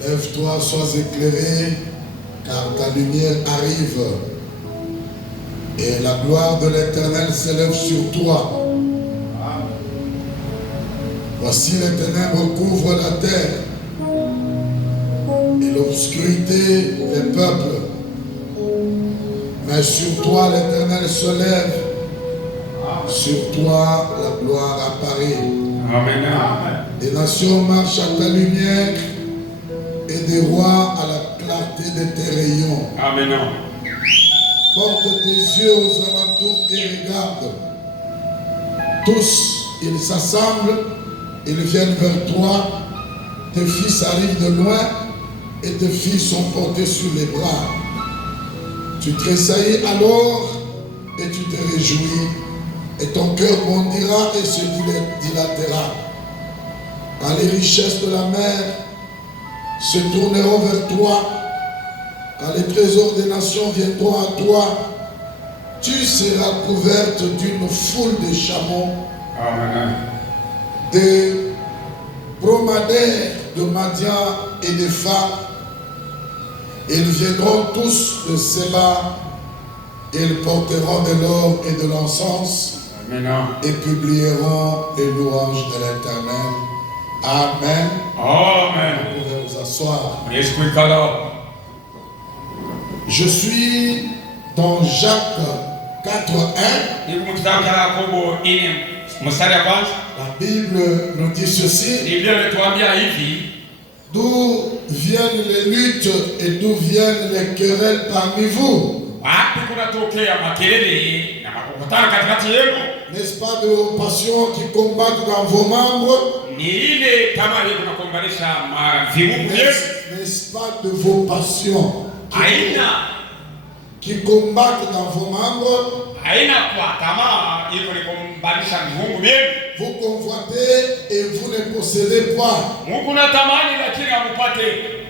Lève-toi, sois éclairé, car ta lumière arrive. Et la gloire de l'Éternel s'élève sur toi. Voici les ténèbres couvrent la terre, et l'obscurité les peuples. Mais sur toi l'Éternel se lève, sur toi la gloire apparaît. Amen. Des nations marchent à ta lumière, et des rois à la clarté de tes rayons. Amen. Porte tes yeux aux alentours et regarde. Tous, ils s'assemblent, ils viennent vers toi. Tes fils arrivent de loin et tes filles sont portées sur les bras. Tu tressaillis alors et tu te réjouis, et ton cœur bondira et se dilatera. Quand les richesses de la mer se tourneront vers toi, quand les trésors des nations viendront à toi, tu seras couverte d'une foule de chameaux, des dromadaires de Madian et de Fa. Ils viendront tous de Séba, ils porteront de l'or et de l'encens et publieront les louanges de l'Éternel. Amen. Amen. Vous pouvez vous asseoir. Explique-alors. Je suis dans Jacques 4:1. La Bible nous dit ceci. D'où viennent les luttes et d'où viennent les querelles parmi vous? N'est-ce pas de vos passions qui combattent dans vos membres? N'est-ce pas de vos passions qui combattent dans vos membres? Vous convoitez et vous ne possédez pas.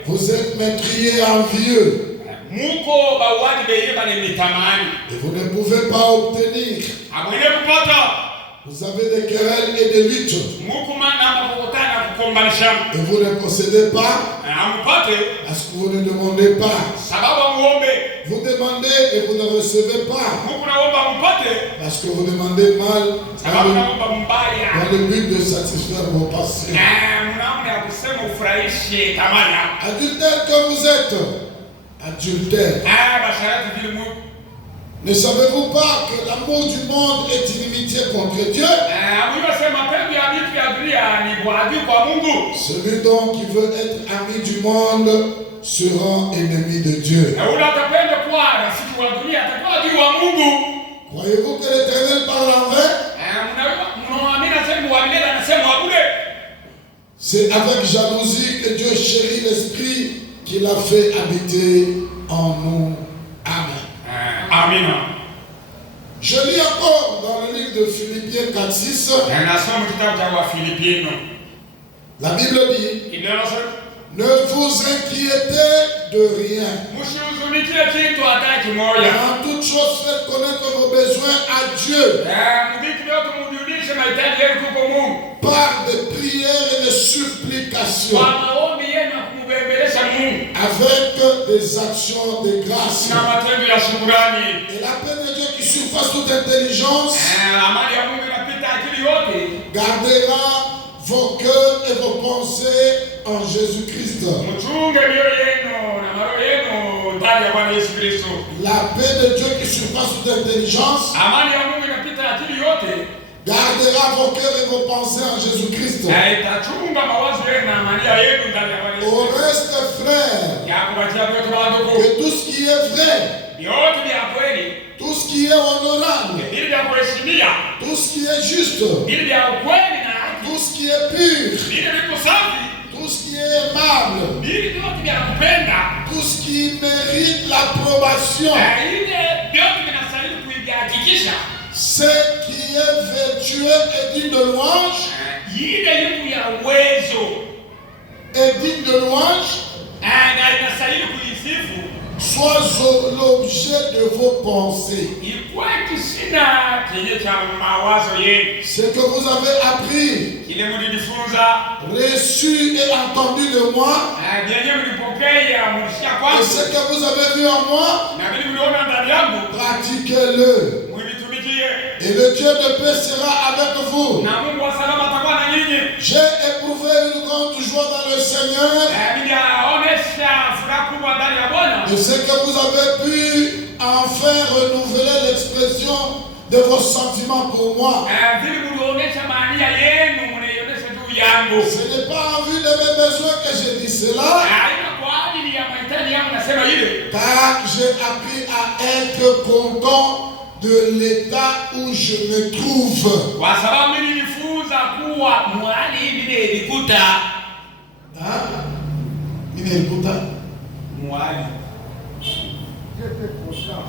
Vous êtes meurtriers envieux. Et vous ne pouvez pas obtenir. Vous avez des querelles et des luttes. Et vous ne possédez pas parce que vous ne demandez pas. Vous demandez et vous ne recevez pas parce que vous demandez mal dans le but de satisfaire vos passions. Adultère que vous êtes, adultère. Ne savez-vous pas que l'amour du monde est inimitié contre Dieu? Celui donc qui veut être ami du monde sera ennemi de Dieu. Croyez-vous que l'Éternel parle en vain? C'est avec jalousie que Dieu chérit l'esprit qu'il a fait habiter en nous. Amen. Amen. Je lis encore dans le livre de Philippiens 4:6. La Bible dit: ne vous inquiétez de rien. En toute chose, faites connaître vos besoins à Dieu. par des prières et des supplications, avec des actions de grâce. Et la paix de Dieu qui surpasse toute intelligence gardera vos cœurs et vos pensées en Jésus-Christ. La paix de Dieu qui surpasse toute intelligence gardera vos cœurs et vos pensées en Jésus-Christ. Au reste, frère, que tout ce qui est vrai, tout ce qui est honorable, tout ce qui est juste, tout ce qui est pur, tout ce qui est aimable, tout ce qui mérite l'approbation, ce qui est vertueux et digne de louange, soit l'objet de vos pensées. Ce que vous avez appris, reçu et entendu de moi, et ce que vous avez vu en moi, pratiquez-le. Et le Dieu de paix sera avec vous. J'ai éprouvé une grande joie dans le Seigneur de ce que vous avez pu enfin renouveler l'expression de vos sentiments pour moi. Ce n'est pas en vue de mes besoins que je dis cela, car j'ai appris à être content de l'état où je me trouve.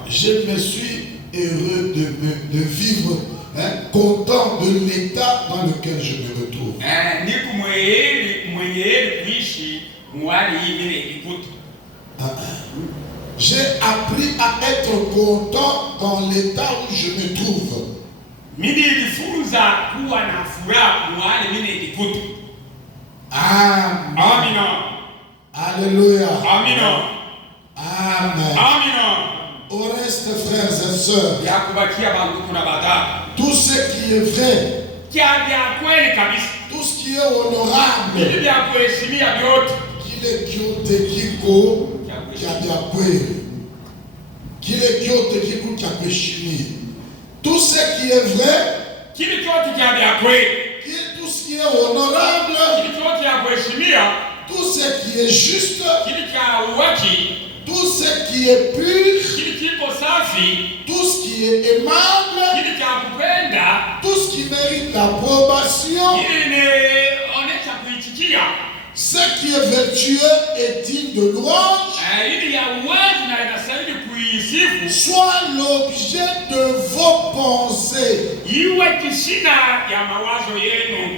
Je me suis heureux de vivre, content de l'état dans lequel je me retrouve. J'ai appris à être content dans l'état où je me trouve. Amen. Alléluia. Amen. Au reste, frères et sœurs, tout ce qui est vrai, tout ce qui est honorable, kile kyote kiko kya kweli, kile kyote kiko kya kuheshimiwa. Tout ce qui est vrai, tout ce qui est honorable, tout ce qui est juste, tout ce qui est pur, tout ce qui est aimable, tout ce qui mérite l'approbation, ce qui est vertueux et digne de louange, soit l'objet de vos pensées.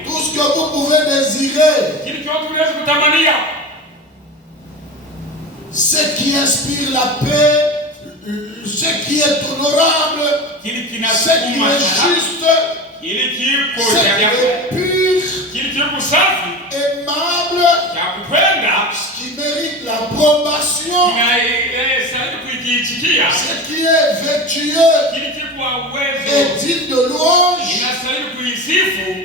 Tout ce que vous pouvez désirer, ce qui inspire la paix, ce qui est honorable, ce qui est juste, ce qui est pur, aimable, ce qui mérite l'approbation, ce qui est vertueux et digne de louange,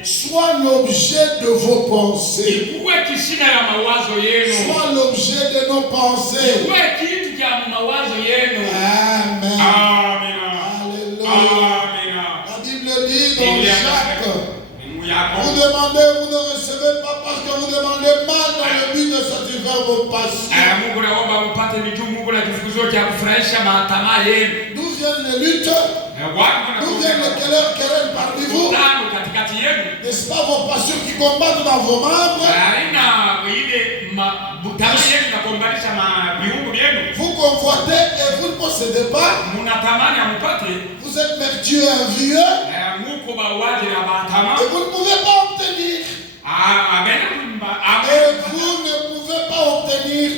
soit l'objet de vos pensées, soit l'objet de nos pensées. Amen. Alléluia. La Bible dit dans Jacques, vous demandez, vous ne recevez pas parce que vous demandez mal dans le but de satisfaire vos passions. D'où viennent les luttes? D'où viennent les querelles parmi vous? N'est-ce pas vos passions qui combattent dans vos membres? Vous convoitez et vous ne possédez pas. Vous êtes vertueux et envieux et vous ne pouvez pas obtenir. Et vous ne pouvez pas obtenir.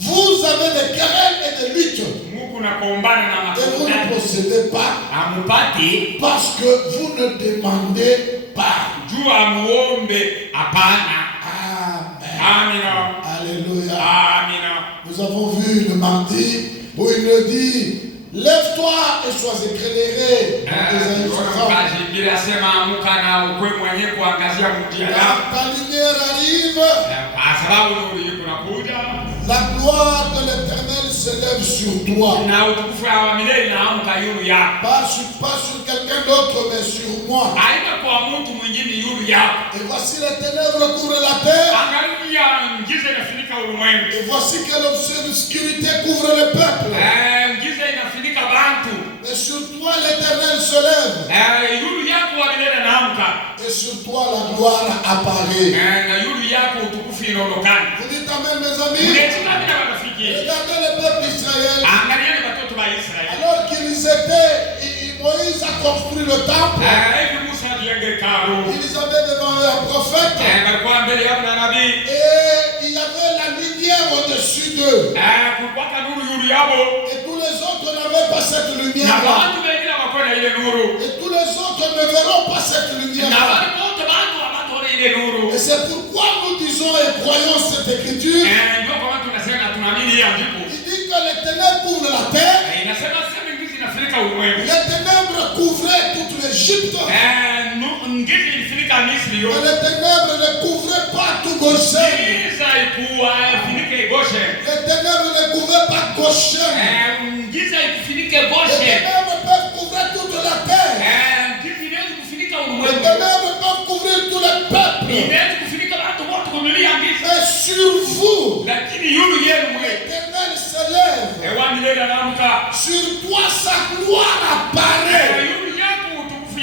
Vous avez des querelles et des luttes et vous ne possédez possédez pas amupati parce que vous ne demandez pas. juu amuombe hapana. Amen. Amina. Alléluia. Amina. Nous avons vu le mardi où il nous dit lève-toi et sois éclairé. Dans Ésaïe 60. Ta lumière arrive. La gloire de l'Éternel s'élève sur toi. Pas sur quelqu'un d'autre, mais sur moi. Et voici les ténèbres couvrent la terre. Et voici que l'obscurité couvre le peuple. Et sur toi l'Éternel se lève. Et sur toi la gloire apparaît. Vous dites amen mes amis. Regardez le peuple Israël. Alors qu'ils étaient, Moïse a construit le temple. Ils avaient devant eux un prophète. Et il y avait la lumière au-dessus d'eux. Et tous les autres n'avaient pas cette lumière. Et tous les autres ne verront pas cette lumière. Et c'est pourquoi nous disons et croyons cette écriture. Il dit que les ténèbres couvrent la terre. Les ténèbres couvraient toute l'Égypte. Mais les ténèbres ne couvraient pas tout Goshen. Les ténèbres ne couvraient pas Goshen. Les ténèbres peuvent couvrir toute la terre. Les ténèbres peuvent couvrir tout le peuple. Mais sur vous, l'Éternel se lève. Sur toi, sa gloire apparaît. Et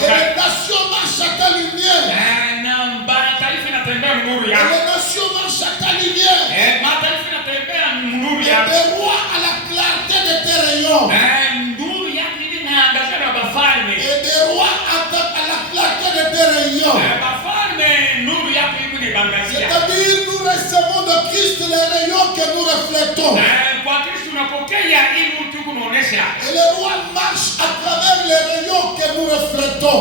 les nations marchent à ta lumière. Et les nations marchent à ta lumière. Et des rois à la clarté de tes rayons. Et des rois à la clarté de tes rayons. C'est-à-dire, nous recevons de Christ les rayons que nous reflétons. Et les rois marchent à travers les rayons que nous reflétons.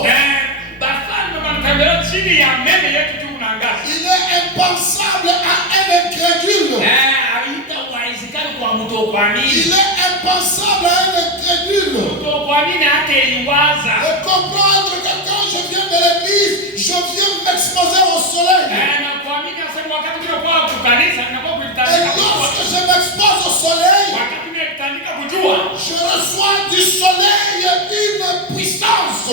Il est impensable à un incrédule. Il est impensable à un incrédule de comprendre que quand je viens de l'église, je viens m'exposer au soleil. Et lorsque je m'expose au soleil, je reçois du soleil une puissance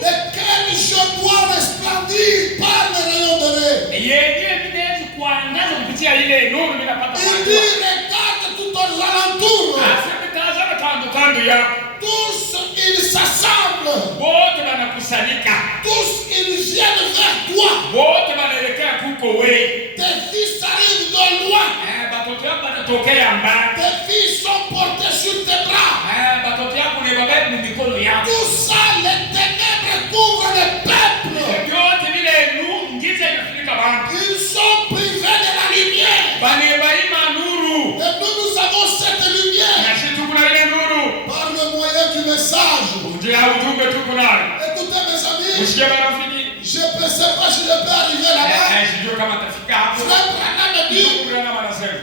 lequel je dois resplendir par les rayons de Dieu. Il dit regarde tout aux alentours. Tous ils s'assemblent. Tous ils viennent vers toi. Tes fils arrivent de loin. Tes fils sont portés sur tes bras. Tout ça, les ténèbres couvrent le peuple. Ils sont privés de la lumière. Et nous avons cette lumière par le moyen du message. Écoutez mes amis, je ne sais pas si je peux arriver là-bas. Frère Branham dit,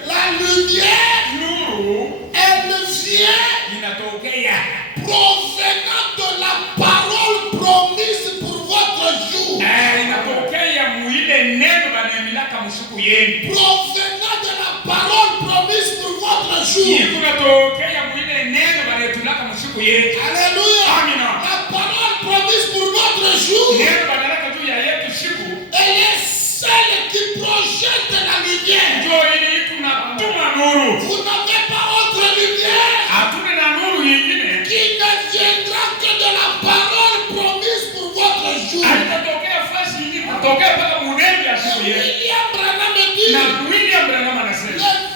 la lumière, elle vient provenant de la parole promise pour votre jour. Provenant de la parole promise pour votre jour. Alléluia. La parole promise pour notre jour, elle est celle qui projette la lumière. Vous n'avez pas autre lumière qui ne viendra que de la parole promise pour votre jour. William Branham dit,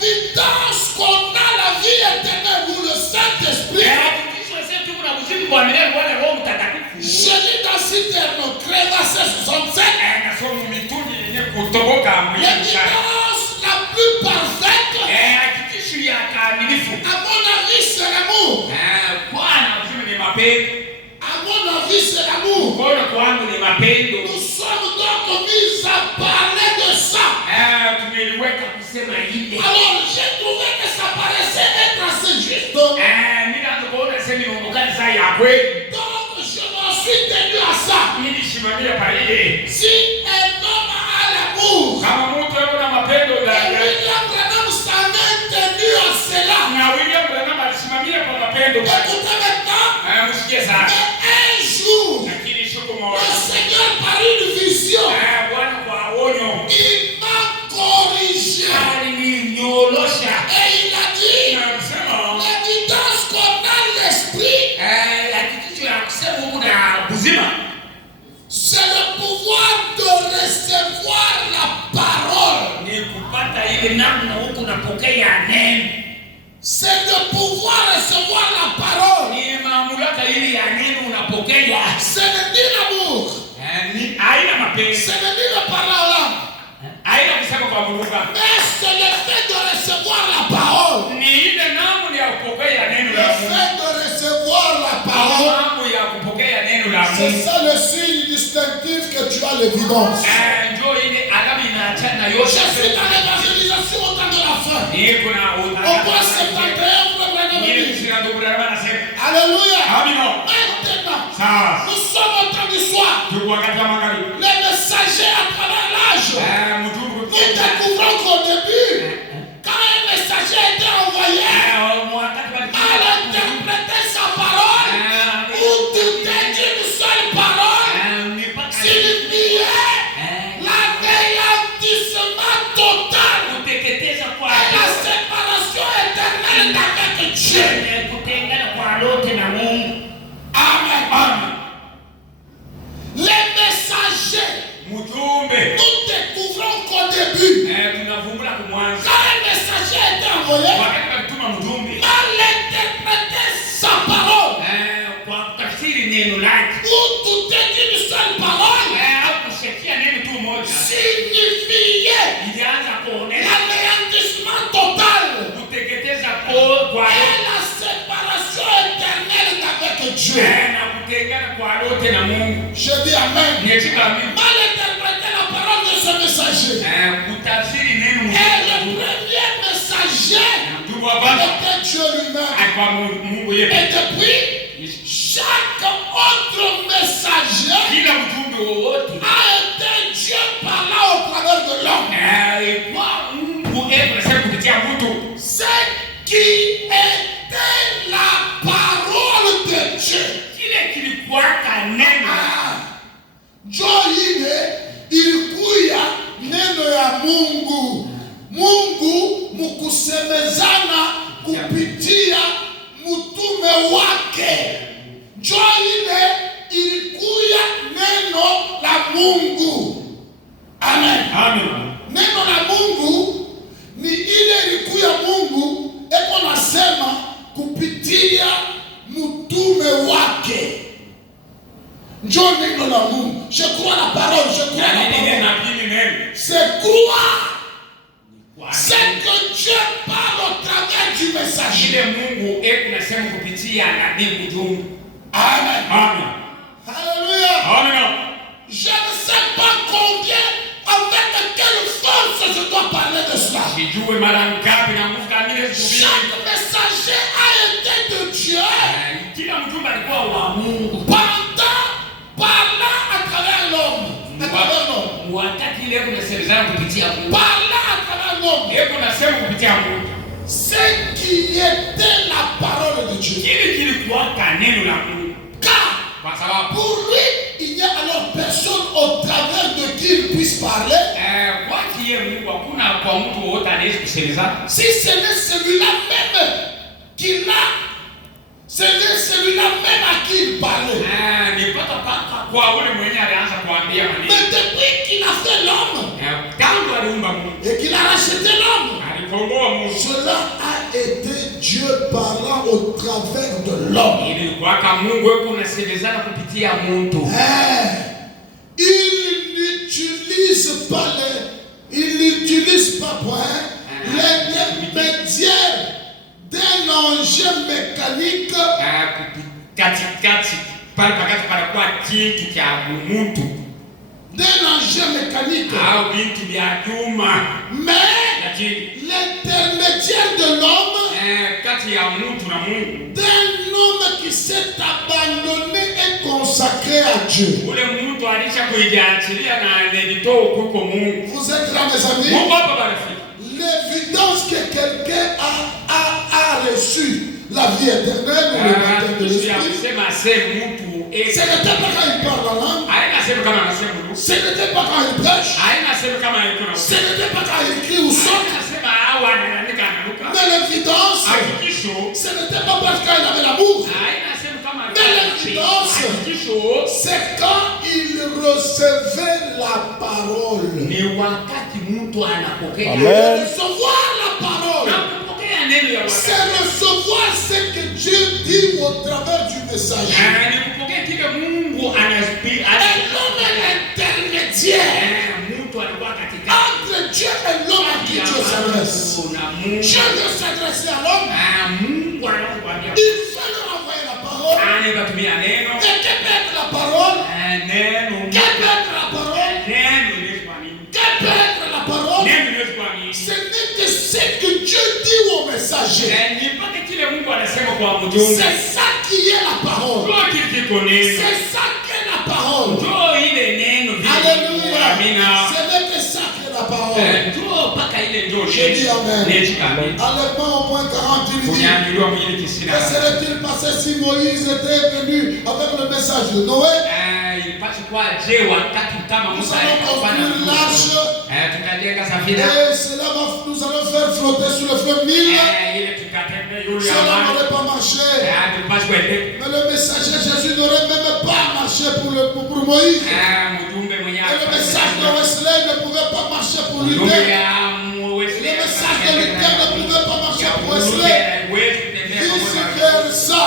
l'évidence qu'on a la vie éternelle ou le Saint-Esprit. Je lis dans Citerne, Crévasse 67. L'évidence la plus parfaite, à mon avis, c'est la kusema ile. Alors j'ai trouvé que ça paraissait être assez juste. Nikaanza kuona sema ngokani saa ya kweli. Donc je m'en suis tenu à ça. Nilishimamia pale. Si un homme a l'amour, Kama mtu yuko na mapendo ndani. William Branham s'en est tenu à cela. Na William Branham alisimamia kwa mapendo. Écoutez maintenant. Msikie sana. Un jour, Lakini siku le moja. Seigneur par une vision, Bwana kwa onyo. il m'a corrigé. Alininyorosha. Et il a dit, Anasema l'évidence qu'on a l'esprit, kitu ya kusema huku na kuzima. c'est le pouvoir de recevoir la parole. Ni kupata ile namna huku napokea neno. C'est de pouvoir recevoir la parole. Ni mamlaka ile ya neno unapokea. Ce n'est ni l'amour, Ni aina mapenzi. ce n'est ni le parole, Aina kusema kwa Mungu. mais c'est le fait de recevoir la parole. Ni ile namna ya kupokea neno Le la Mungu. fait de recevoir la parole, Mambo ya kupokea neno la c'est Mungu. ça le signe distinctif que tu as l'évidence. Njoo ile alama inaachana Je yote. suis dans l'évangélisation au temps de la fin. Ni kuna Au point 71, problème de vie. Alléluia. Amina. Maintenant, Sasa nous sommes au temps du soir. tuko wakati wa magharibi. Les messagers à travers l'âge. Mjumbe Nous découvrons qu'au début, quand un messager était envoyé, à interpréter sa parole, ou douter d'une seule parole, signifiait l'anéantissement total et la séparation éternelle avec Dieu. Amen. Les messagers, nous découvrons qu'au début, quand un messager était envoyé, mal interpréter sa parole, ou douter d'une seule parole, signifiait l'anéantissement total et la séparation éternelle avec Dieu. Je dis Amen. Mal interpréter la parole de ce messager. Et le premier messager était Dieu lui-même. Et depuis, chaque autre messager a été Dieu parlant au travers de l'homme. Ce qui était la parole de Dieu. Njoo ile ilikuya neno ya Mungu. Mungu mkusemezana kupitia mtume wake. Njoo ile ilikuya neno la Mungu. Amen. Neno la Mungu ni ile ilikuya Mungu eko nasema kupitia mtume wake. Njoo neno la Mungu. Je crois la parole, je crois la parole. C'est croire. C'est que Dieu parle au travers du messager. Amen. Alléluia. Je ne sais pas combien, avec quelle force je dois parler de cela. Chaque messager a été de Dieu. Parlant à travers l'homme. Parlant à travers l'homme. Ce qui était la parole de Dieu. Car pour lui, il n'y a alors personne au travers de qui il puisse parler. Si ce n'est celui-là même qui l'a, c'est celui-là même à qui il parlait. Mais depuis qu'il a fait l'homme et qu'il a racheté l'homme, cela a été Dieu parlant au travers de l'homme. Il n'utilise pas l'intermédiaire d'un engin mécanique d'un engin chirurgien mécanique. au binti vya chuma. Mais Lakini l'intermédiaire de l'homme, kati ya mtu na Mungu, d'un homme qui s'est abandonné et consacré à Dieu. ule mtu alisha kujiachilia na anajitoa kuko Mungu. Vous êtes là, mes amis? Mungu hapa barafiki. L'évidence que quelqu'un a reçu la vie éternelle ou le baptême de l'Esprit, ce n'était pas quand il parle en langue, ce n'était pas quand il prêche, ce n'était pas quand il crie ou saute, mais l'évidence, ce n'était pas parce qu'il avait l'amour, mais l'évidence, c'est quand il recevait la parole. Amen. Recevoir la parole, c'est recevoir ce que Dieu dit au travers du message. Et l'homme est l'intermédiaire entre Dieu et l'homme à qui Dieu s'adresse. Dieu veut s'adresser à l'homme, il veut leur envoyer la parole. Et que peut être la parole? Que peut être la parole? Que peut être la parole? Ce n'est que ce que Dieu dit au messager. C'est ça qui est la parole. C'est ça qui est la parole. Alléluia. Ce n'est que ça qui est la parole. Je dis amen. Enlèvement au point 40, il dit: que serait-il passé si Moïse était venu avec le message de Noé? Nous allons construire l'arche et cela nous allons faire flotter sur le fleuve Nil. Cela n'aurait pas marché. Mais le messager Jésus n'aurait même pas marché pour Moïse. Et le message de Wesley ne pouvait pas marcher pour Luther. Le message de Luther ne pouvait pas marcher pour Wesley. Vice-versa.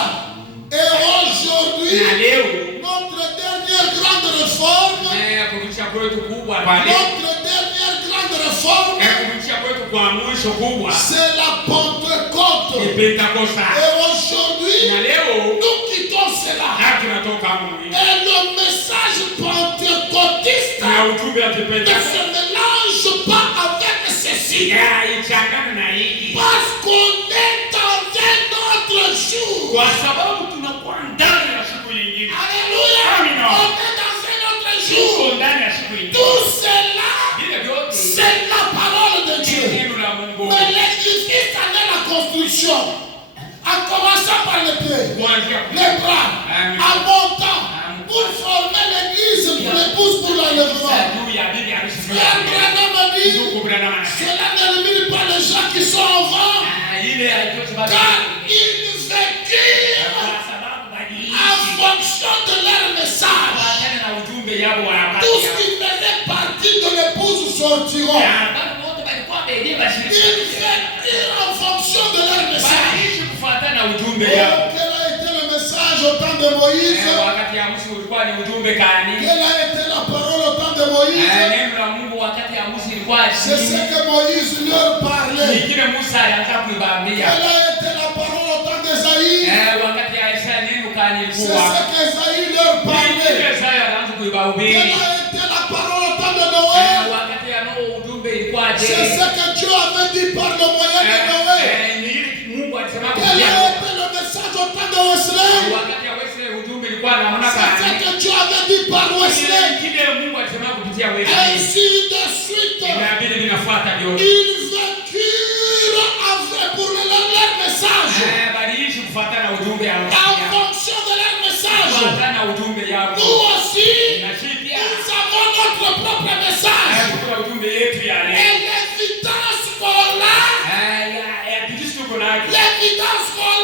Et aujourd'hui, notre dernière grande réforme, c'est la Pentecôte. Et aujourd'hui, nous quittons cela. Et le message pentecôtiste ne se mélange pas avec ceci. Parce qu'on est dans un autre jour. Alléluia. On est dans un autre jour. Tout cela, c'est la parole de Dieu. Mais l'édifice en la construction. En commençant par les pieds, les bras, en montant, pour former l'église pour l'épouse pour l'enlèvement. Frère Branham dit, cela n'élimine pas les gens qui sont en vent, car ils vécurent en fonction de leur message. Tout ce qui faisait partie de l'épouse sortiront. Ils vécurent en fonction de leur message. Quel a été le message au temps de Moïse? Quelle a été la parole au temps de Moïse? C'est ce que Moïse leur parlait. Quelle a été la parole au temps d'Ésaïe? C'est ce qu'Ésaïe leur parlait. Quelle a été la parole au temps de Noé? C'est ce que Dieu avait dit par le moyen de Noé. Quel a été le message au temps de Wesley? C'est ce que Dieu avait dit par Wesley. Ainsi de suite. Ils vécurent pour leur message. En fonction de leur message. Nous aussi, nous avons notre propre message. Et l'évidence qu'on a, l'évidence qu'on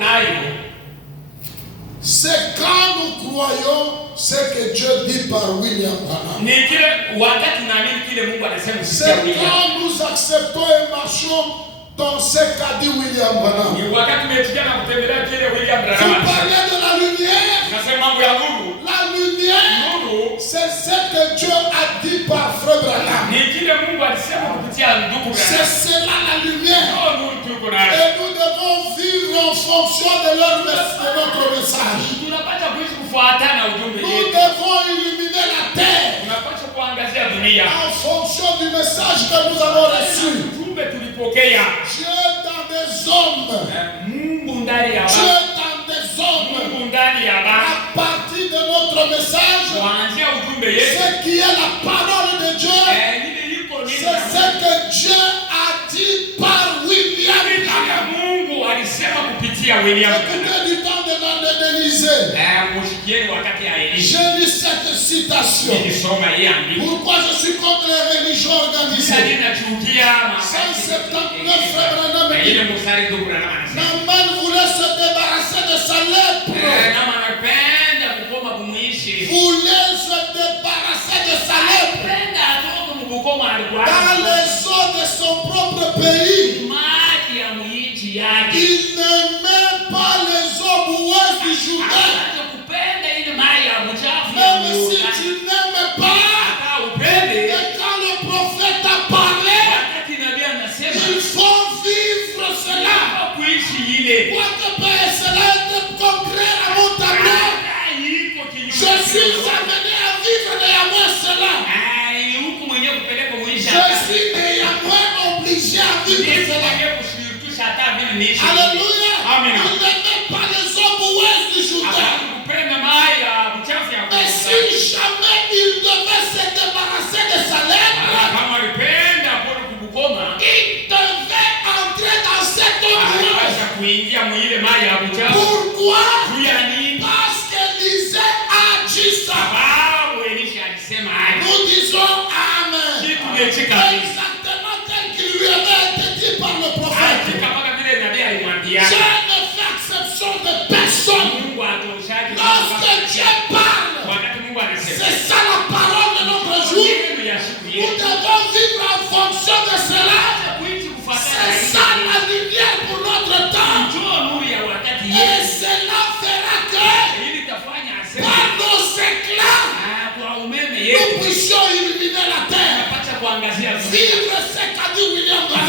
a, c'est quand nous croyons ce que Dieu dit par William Branham. C'est quand nous acceptons et marchons dans ce qu'a dit William Branham. Vous parlez de la lumière. La lumière, c'est ce que Dieu a dit par Frère Branham. C'est cela la lumière. Et nous devons fonction de notre message. Tunapata kuishi kufuatana ujumbe Nous yetu. devons illuminer la terre Tunapaswa kuangazia dunia en fonction du message que nous avons reçu. ujumbe tulipokea. Dieu dans des hommes. Mungu ndani ya Dieu baba. dans des hommes. Mungu ndani ya baba. À partir de notre message, Kuanzia ujumbe yetu. ce qui est la parole de Dieu, Ile liko nini? c'est ce que Dieu a dit par William. Mungu alisema kupitia William. Écoutez du temps d'Élysée. Mshikieni wakati ya Elisha. J'ai lu cette citation. Nilisoma hii andiko. Pourquoi je suis contre les religions organisées? 179 frères Branham dit, Ile mstari ndugu na mama anasema. Naaman voulait se débarrasser de sa lèpre. Kama anapenda kukoma kumuishi. Voulait se débarrasser de sa lèpre. Anapenda atoke mkukoma alikuwa. Dans les eaux de son propre pays. Maji ya muichi yake. Il n'aimait pas les eaux boueuses du Jourdain. Kupenda ile maji ya mchafu. Même si tu n'aimes pas, upende. et quand le prophète a parlé, Wakati nabii anasema. il faut vivre cela. Kuishi ile. Quoique cela est contraire à mon tableau, je suis amené à vivre néanmoins cela. Je suis néanmoins obligé à vivre cela. Alléluia. Amen. Il n'aimait pas les eaux boueuses du Jourdain. Mais si jamais il devait se débarrasser de sa lèpre, il devait entrer dans cette eau boueuse. Pourquoi? Parce qu'Élisée a dit ça. Nous disons Amen. Exactement tel qu'il lui avait été dit par le prophète. Je ne fais exception de personne. Lorsque Dieu parle, c'est ça la parole de notre jour. Nous devons vivre en fonction de cela. C'est ça la lumière pour notre temps. Et cela fera que par nos éclats, nous puissions illuminer la terre. Vivre ce qu'a dit William Branham.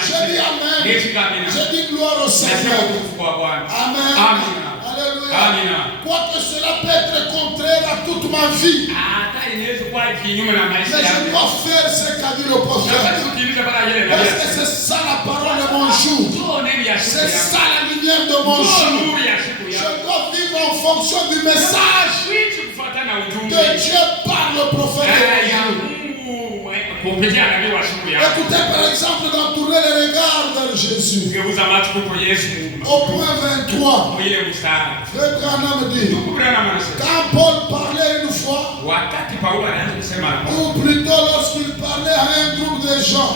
Je dis Amen. Je dis gloire au Seigneur. Amen. Alléluia. Quoique cela peut être contraire à toute ma vie, mais je dois faire ce qu'a dit le prophète. Parce que c'est ça la parole de mon jour. C'est ça la lumière de mon jour. Je dois vivre en fonction du message que Dieu par le prophète. Écoutez par exemple dans tourner les regards vers Jésus. Au point 23, Frère Branham dit, quand Paul parlait une fois, ou plutôt lorsqu'il parlait à un groupe de gens,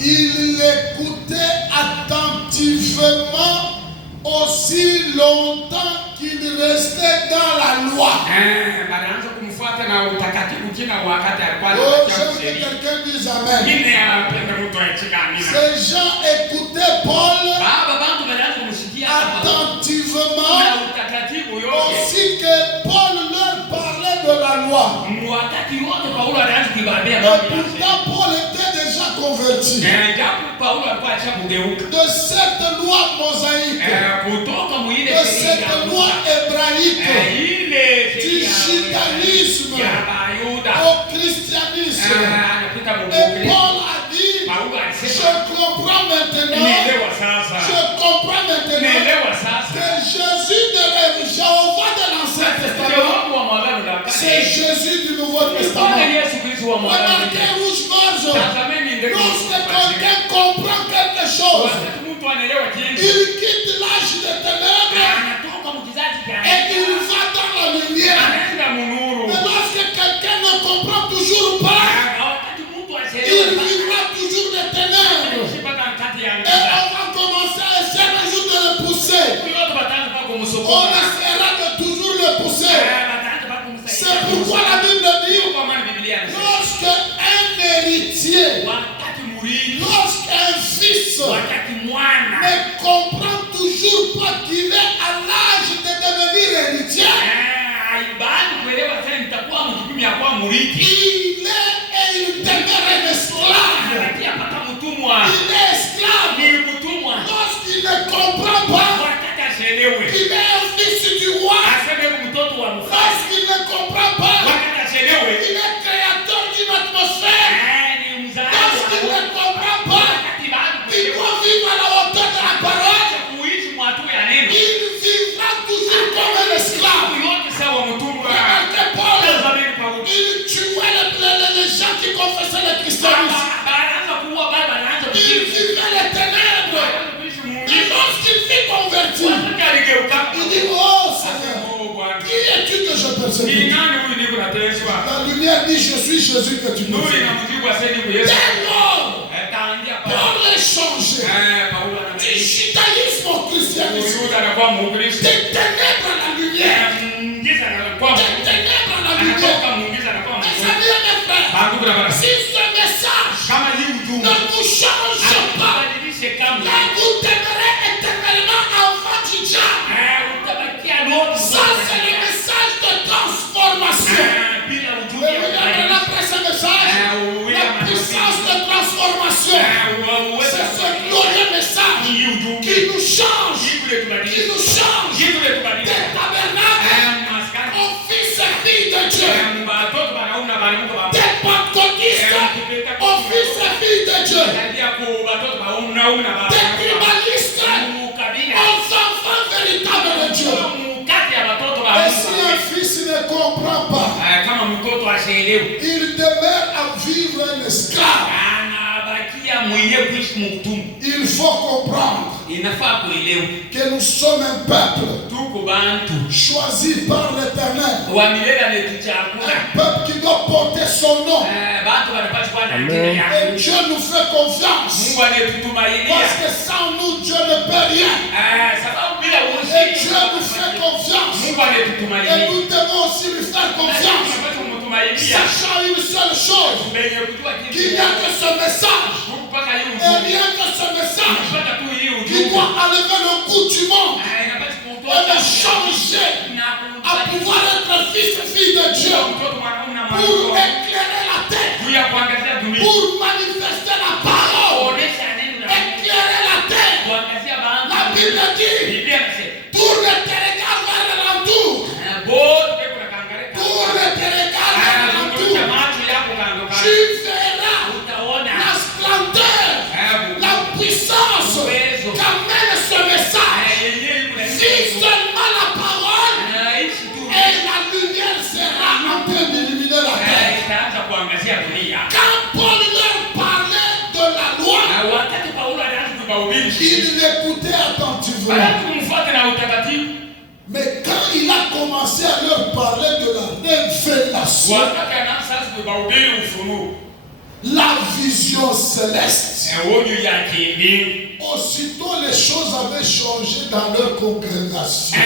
il écoutait attentivement aussi longtemps qu'il restait dans la loi. Oh, j'aime que quelqu'un dise Amen. Ces gens écoutaient Paul attentivement aussi que Paul leur parlait de la loi. Mais pourtant Paul était déjà converti de cette loi mosaïque, de cette loi hébraïque, du judaïsme au christianisme. Et Paul a dit, je comprends maintenant que Jésus de Jéhovah de l'Ancien Testament, c'est Jésus du Nouveau Testament. Remarquez rouge-gorge, lorsque quelqu'un comprend quelque chose, il quitte l'âge des ténèbres et il va dans la lumière. Mais lorsque quelqu'un ne comprend toujours pas, il vivra toujours des ténèbres. Et on va commencer à essayer un jour de le pousser. On essaiera de toujours le pousser. C'est pourquoi la Bible dit, lorsque un héritier, lorsqu'un fils ne comprend toujours pas qu'il est à l'âge de devenir héritier, il est et il demeure un esclave. Il est esclave. Lorsque Il dit, oh Seigneur, qui es-tu que je persécute? La lumière dit, je suis Jésus que tu persécutes. Dès lors, Paul est changé. Du judaïsme au christianisme. Des ténèbres à la lumière. Des ténèbres à la lumière. Mes amis et mes frères, si ce message ne vous change pas, là vous demeurez éternellement enfant du diable. Ça c'est le message de transformation. Et regardez après ce message, la puissance de transformation. C'est ce glorieux message qui nous change, des tabernacles aux fils et filles de Dieu, des pentecôtistes aux fils et filles de Dieu, des tribalistes aux enfants véritables de Dieu. Et si un fils ne comprend pas, il demeure à vivre un esclave. Il faut comprendre que nous sommes un peuple choisi par l'Éternel, un peuple qui doit porter son nom. Et Dieu nous fait confiance, parce que sans nous Dieu ne peut rien. Et Dieu nous fait confiance, et nous devons aussi lui faire confiance, sachant une seule chose, qu'il n'y a que ce message, et rien que ce message qui doit enlever le goût du monde et me changer à pouvoir être fils et fille de Dieu, pour éclairer la terre, pour manifester la parole, éclairer la terre. La Bible dit, tourne tes regards vers l'alentour, tourne tes regards vers l'alentour, tu verras la splendeur, la puissance qu'amène ce message. Si seulement la parole et la lumière sera en train d'illuminer la terre. Quand Paul leur parlait de la loi, il l'écoutait attentivement. Mais quand il a commencé à leur parler de la révélation, la vision céleste, aussitôt les choses avaient changé dans leur congrégation.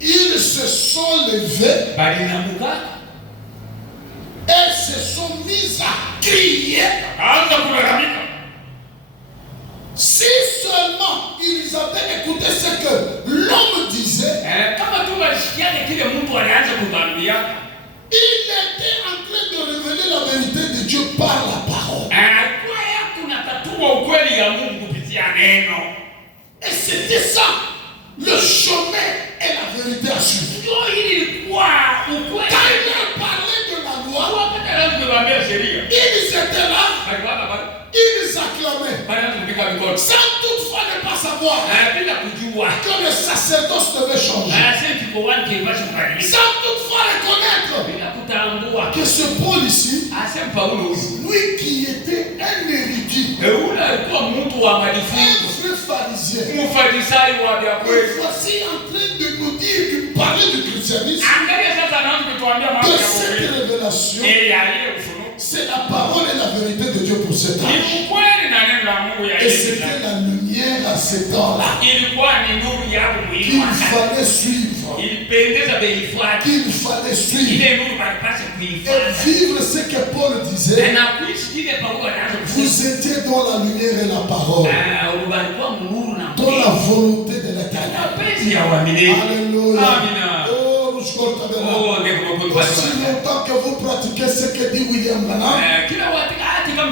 Ils se sont levés et se sont mis à crier. Si seulement ils avaient écouté ce que l'homme disait, il était en train de révéler la vérité de Dieu par la parole. Et c'était ça, le chemin et la vérité à suivre. Quand il a parlé de la loi, ils étaient là, ils acclamaient, sans toutefois ne pas savoir que le sacerdoce devait changer, sans toutefois reconnaître que ce Paul ici, lui qui était un érudit, un vrai pharisien, et voici en train de nous dire qu'il parlait du christianisme, de cette révélation. C'est la parole et la vérité de Dieu pour cet âge. Et c'était la lumière à cet temps-là qu'il fallait suivre. Qu'il fallait suivre. Et vivre ce que Paul disait. Vous étiez dans la lumière et la parole. Dans la volonté de l'Éternel. Alléluia. Voici longtemps que vous pratiquez ce que dit William Branham.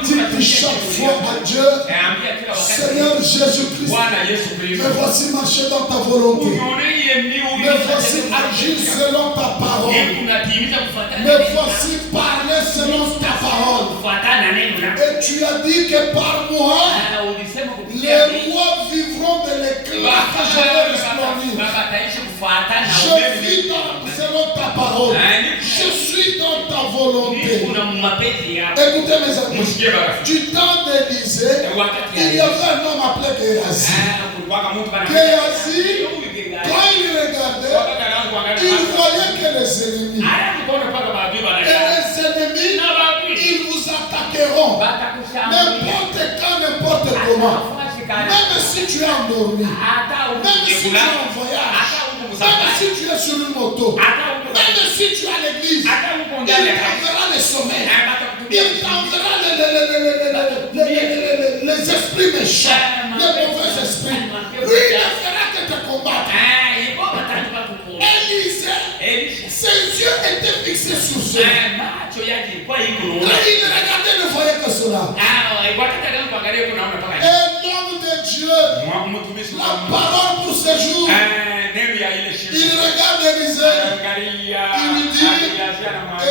Dites chaque fois à Dieu, Seigneur Jésus-Christ, me voici marcher dans ta volonté. Me voici agir selon ta parole. Me voici parler selon ta parole. Et tu as dit que par moi, les rois vivront de l'éclat que je vais resplendir. Je vis selon ta parole. Je suis suis dans ta volonté. kuna mapenzi yako. Écoutez mes amis, Msikie baba. du temps d'Élisée, il y avait un homme appelé Géasi. Kulikuwa mtu bana. Géasi, quand il regardait, il voyait que les ennemis, et les ennemis, ils vous attaqueront. N'importe quand, n'importe comment. Même si tu es endormi, même si tu es en voyage, même si tu es sur une moto, même si tu es à l'église, il t'enverra les sommeils, il t'enverra les esprits méchants, les mauvais esprits. Lui, il ne fera que te combattre. Élisée, ses yeux étaient fixés sur cela. Quand il regardait, ne voyait que cela. Et l'homme de Dieu, la parole pour ce jour, il regarde Élisée, il lui dit,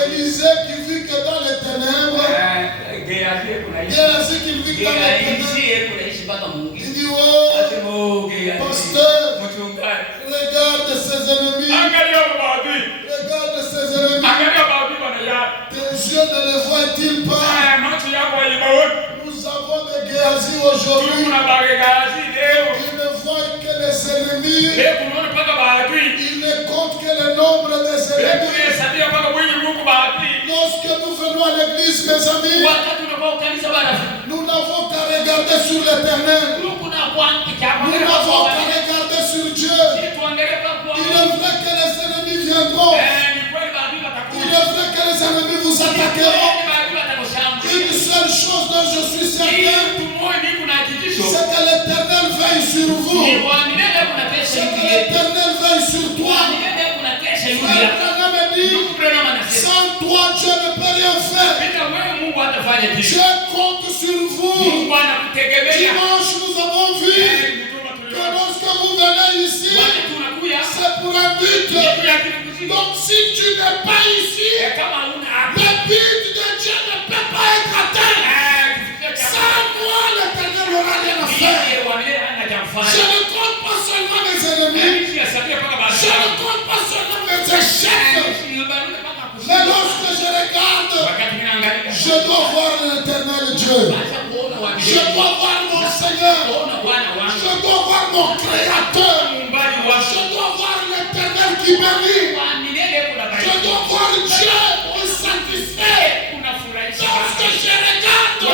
Élisée qui vit que dans les ténèbres, Géasi qui vit dans les ténèbres, il dit, oh, pasteur, regarde ses ennemis, regarde ses ennemis, tes yeux ne les voient-ils pas? Nous avons des Géasi aujourd'hui, ils ne voient que les ennemis, ils ne comptent que le nombre des ennemis. Lorsque nous venons à l'église, mes amis, nous n'avons qu'à regarder sur l'Éternel. Nous n'avons qu'à regarder sur Dieu. Il est vrai que les ennemis viendront. Il est vrai que les ennemis vous attaqueront. Une seule chose dont je suis certain, c'est que l'Éternel veille sur vous. C'est que l'Éternel veille sur toi. Frère dit, sans toi, Dieu ne peut rien faire. Je compte sur vous. Dimanche, nous avons vu que lorsque vous venez ici, c'est pour un but. Donc si tu n'es pas ici, le but de Dieu ne peut pas être atteint. Sans moi, l'Éternel n'aura rien à faire. Je ne compte pas seulement mes ennemis. Je ne compte pas seulement mes échecs. Mais lorsque je regarde, je dois voir l'Éternel Dieu. Je dois voir mon Seigneur. Je dois voir mon Créateur. Je dois voir l'Éternel qui bénit. Je dois voir Dieu qui satisfait. Lorsque je regarde,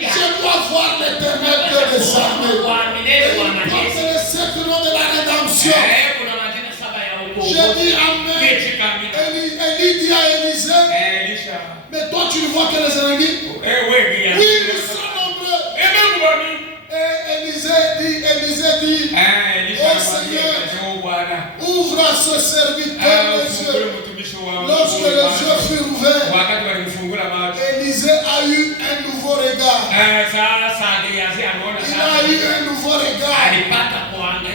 je dois voir l'Éternel de mes armées. Et il porte le sceptre de la rédemption. Je dis Amen. Élie dit à Élisée, mais toi tu ne vois que les ennemis. Oui, nous sommes nombreux. Et Élisée dit, oh Seigneur, ouvre à ce serviteur les yeux. Lorsque les yeux furent ouverts, Élisée a eu un nouveau regard. Il a eu un nouveau regard.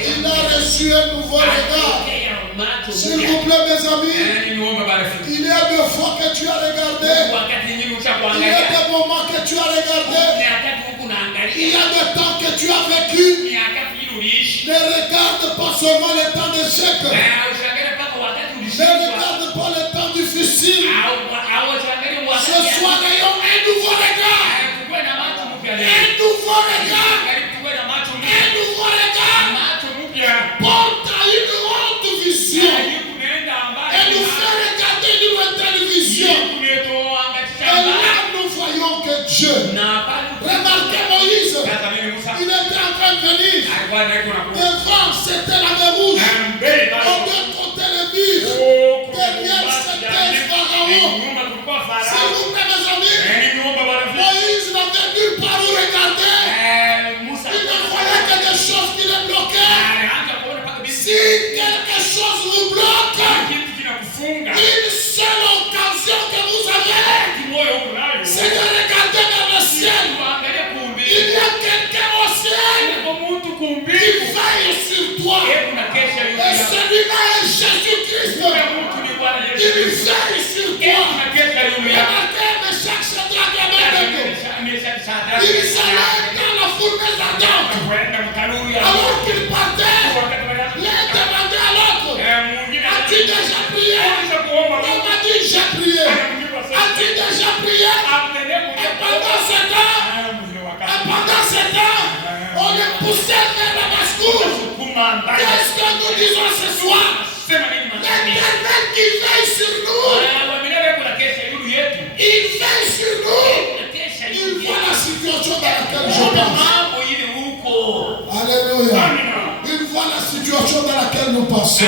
Il a reçu un nouveau regard. S'il vous plaît, mes amis, il y a des fois que tu as regardé, il y a des moments que tu as regardé, il y a des temps que tu as vécu. Ne regarde pas seulement les temps d'échec, ne regarde pas les temps difficiles. Ce soir, ayons un nouveau regard, un nouveau regard, un nouveau regard. Porte à une haute vision et nous fait regarder d'une lointaine vision. Et là, nous voyons que Dieu, remarquez Moïse, il était en train de venir. Devant, c'était la mer rouge. Aux deux côtés, les murs. Derrière, c'était Pharaon. S'il vous plaît, mes amis, Moïse n'avait nulle part où regarder. Il ne voyait que des choses qui le bloquaient. Si quelque chose vous bloque, une seule occasion que vous avez, c'est de regarder vers le ciel. Il y a quelqu'un au ciel qui veille sur toi. Et celui-là est Jésus-Christ. Il veille sur toi. Remarquez, Meshach, Shadrach et Abednego, ils s'arrêtent dans la fournaise ardente. Alors qu'ils partaient, l'un demandait à l'autre, as-tu déjà prié? On m'a dit, j'ai prié. poussait vers la basse-cour. Qu'est-ce que nous disons ce soir? L'Éternel qui veille sur nous. Il veille sur nous. Il voit la situation dans laquelle je passe. Alléluia. Il voit la situation dans laquelle nous passons.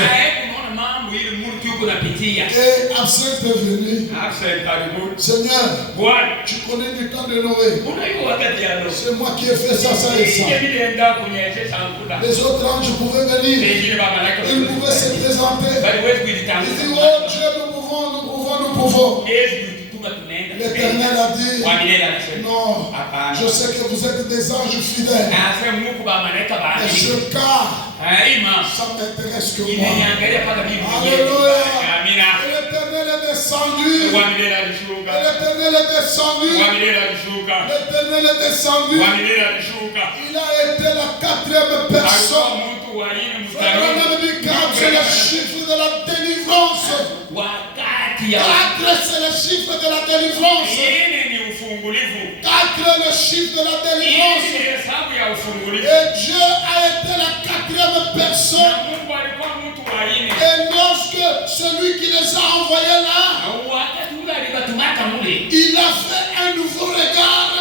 Et Absinthe est venu. Seigneur, tu connais du temps de Noé. C'est moi qui ai fait ça, ça et ça. Les autres anges pouvaient venir. Ils pouvaient se présenter. Ils disent, oh Dieu, nous pouvons. L'Éternel a dit, non, je sais que vous êtes des anges fidèles. Et ce cas, ça m'intéresse que moi. Alléluia. Et l'Éternel est descendu. L'Éternel est descendu. L'Éternel est descendu. Il a été la 4e personne. C'est le chiffre de la délivrance. 4, c'est le chiffre de la délivrance. 4 est le chiffre de la délivrance. Et Dieu a été la 4e personne. Et lorsque celui qui les a envoyés là, il a fait un nouveau regard.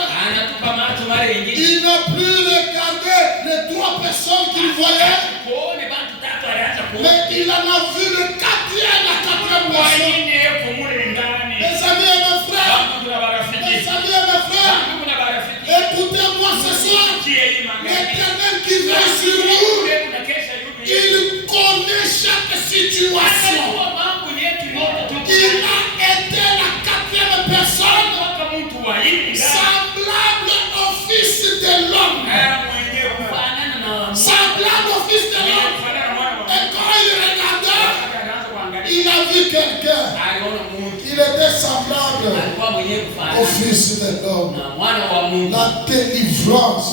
Il n'a plus regardé les 3 personnes qu'il voyait, mais il en a vu le 4e, la 4e personne. Mes amis et mes frères, écoutez-moi ce soir. L'Éternel qui vient sur nous, il connaît chaque situation. Il a été la 4e personne, semblable au Fils de l'homme. Semblable au Fils de l'homme. Et quand il regardait, il a vu quelqu'un. Il était semblable au Fils de l'homme. La délivrance.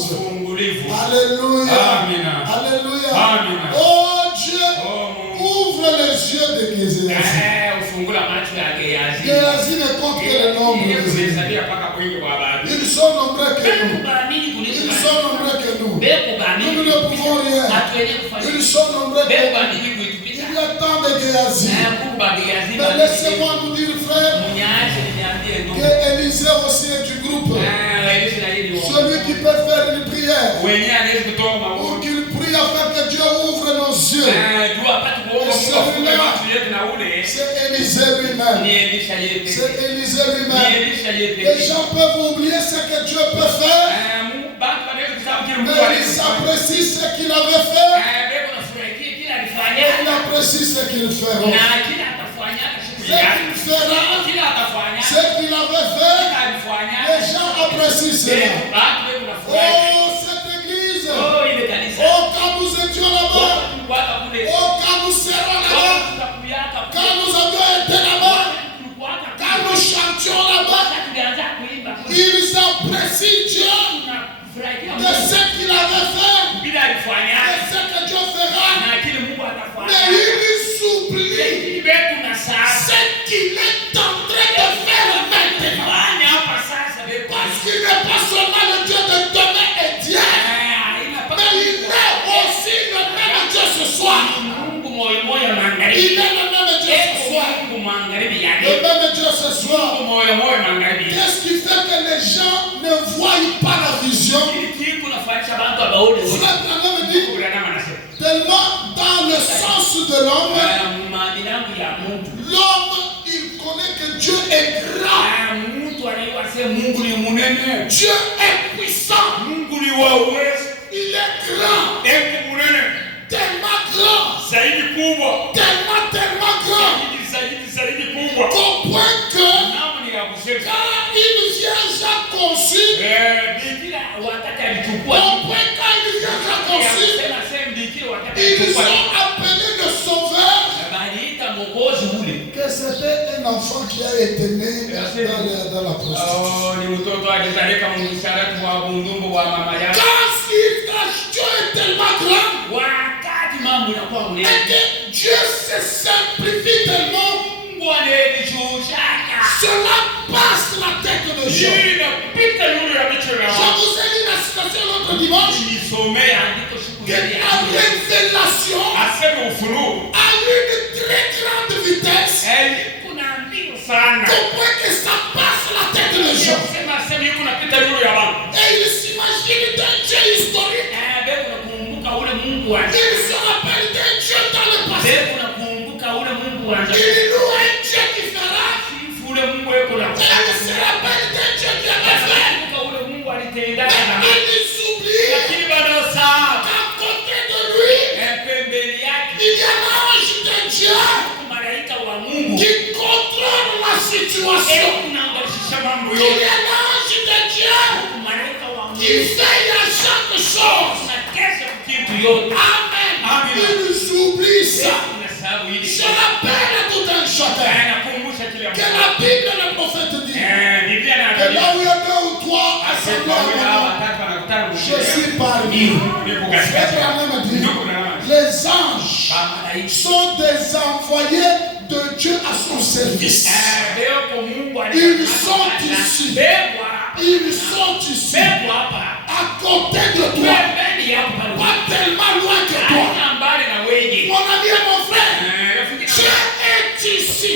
Alléluia. Alléluia. Oh Dieu, ouvre les yeux de Géasi. Géasi ne compte que le nombre des yeux. Ils sont nombreux que nous. Ils sont nombreux que nous. Nous ne pouvons rien. Ils sont nombreux que nous. Il y a tant de Géasi. Mais laissez-moi nous dire, frère, que Élisée aussi est du groupe. Celui qui peut faire une prière. Ou qu'il prie afin que Dieu ouvre nos yeux. C'est Élisée lui-même. C'est Élisée lui-même. Les gens peuvent oublier ce que Dieu peut faire, mais ils apprécient ce qu'il avait fait. Et il apprécie ce qu'il fera. Ce qu'il fera, ce qu'il avait fait, les gens apprécient cela. Oh, cette église. Oh, quand nous étions là-bas. Oh, quand nous serons là-bas. Quand nous avions été là-bas. Quand nous chantions là-bas. Ils apprécient Dieu de ce qu'il avait fait, de ce que Dieu fera. Mais ils oublient ce qu'il est en train de faire maintenant. Parce qu'il n'est pas seulement le Dieu de demain et d'hier, mais il est aussi le même Dieu ce soir. Il est le même Dieu ce soir. Le même Dieu ce soir. Qu'est-ce qui fait que les gens ne voient pas la vision? Tellement dans le sens de l'homme, il connaît que Dieu est grand. Dieu est puissant. Il est grand. Tellement grand. Tellement grand. Qu'au point que quand il vient Jacques conçu, ils ont appelé le sauveur. Que c'était un enfant qui a été né dans la prostitution. Quand Dieu est tellement grand et que Dieu se simplifie tellement, cela passe la tête de Dieu. Je vous ai dit la situation l'autre l'autre dimanche tulisomea andiko siku que ya la révélation aseme ufunuo a une très grande vitesse. kuna mbio sana Au point que ça passe la tête des gens. sema yuko napita yule ya baba Et ils s'imaginent d'un Dieu historique. unakumbuka ule Mungu wa Ils se rappellent d'un Dieu dans le passé. unakumbuka ule Mungu wa Ils louent un Dieu qui fera. ule Mungu yuko na Et ils se rappellent d'un Dieu qui avait fait. ule Mungu alitenda Mais ils oublient lakini banaosahau qu'à côté de lui, pembeni yake il y a l'ange de Dieu malaika wa Mungu qui contrôle la situation. unaangalisha mambo Il y yote a l'ange de Dieu malaika wa Mungu qui veille à chaque chose. unakesha kitu yote Amen. Amen. Ils oublient ça. unasahau hili Je rappelle à tout un chacun nakumbusha kile que la Bible, le prophète dit Biblia que là où il y a deux ou trois assemblés à mon nom, je suis parmi eux. Frère Branham a dit, les anges sont des envoyés de Dieu à son service. Ils sont ici. Ils sont ici. À côté de toi. Pas tellement loin que toi. Mon ami et mon frère, Dieu est ici. Et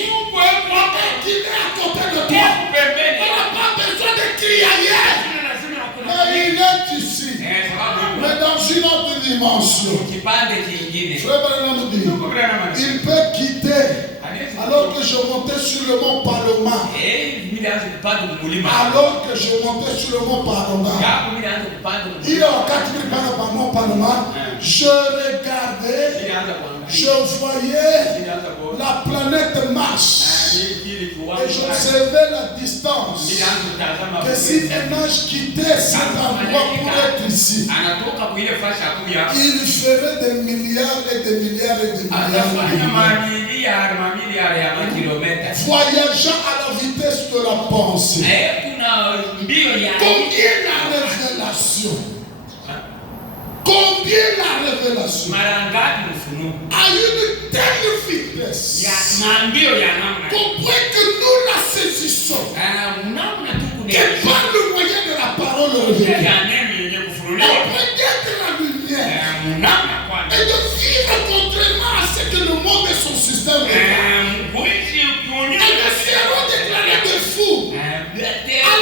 il est à côté de toi. On n'a pas besoin de crier ailleurs. Mais il est ici. Mais dans une autre dimension. Frère Branham dit, il peut quitter. Alors que je montais sur le mont Paloma. Alors que je montais sur le mont Paloma. Il est au 4000 par mont Paloma. Je regardais. Je voyais la planète Mars. Et j'observais la distance. Que si un ange quittait cet endroit pour être ici, il ferait des milliards et des milliards et des milliards. Voyageant à la vitesse de la pensée. Combien la révélation? Combien la révélation a une telle vitesse qu'au point que nous la saisissons que par le moyen de la parole révélée, au point d'être la lumière et de vivre contrairement à ce que le monde et son système regardent. Et nous serons déclarés de fous à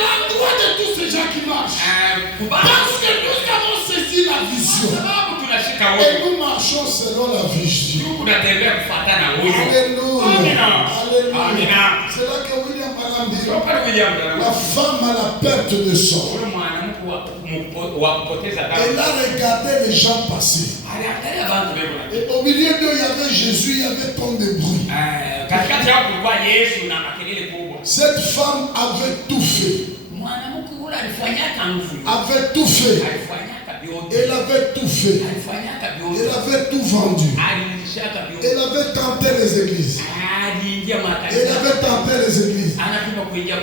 l'endroit de tous ces gens qui marchent. Parce que nous avons saisi la vision. Et nous marchons selon la vision. Alléluia. Alléluia. C'est là que William Branham dit, la femme a la perte de sang. Elle a regardé les gens passer. Et au milieu d'eux, il y avait Jésus, il y avait tant de bruit. Cette femme avait tout fait. Avait tout fait. Elle avait tout fait. Elle avait tout vendu. Elle avait tenté les églises. Elle avait tenté les églises.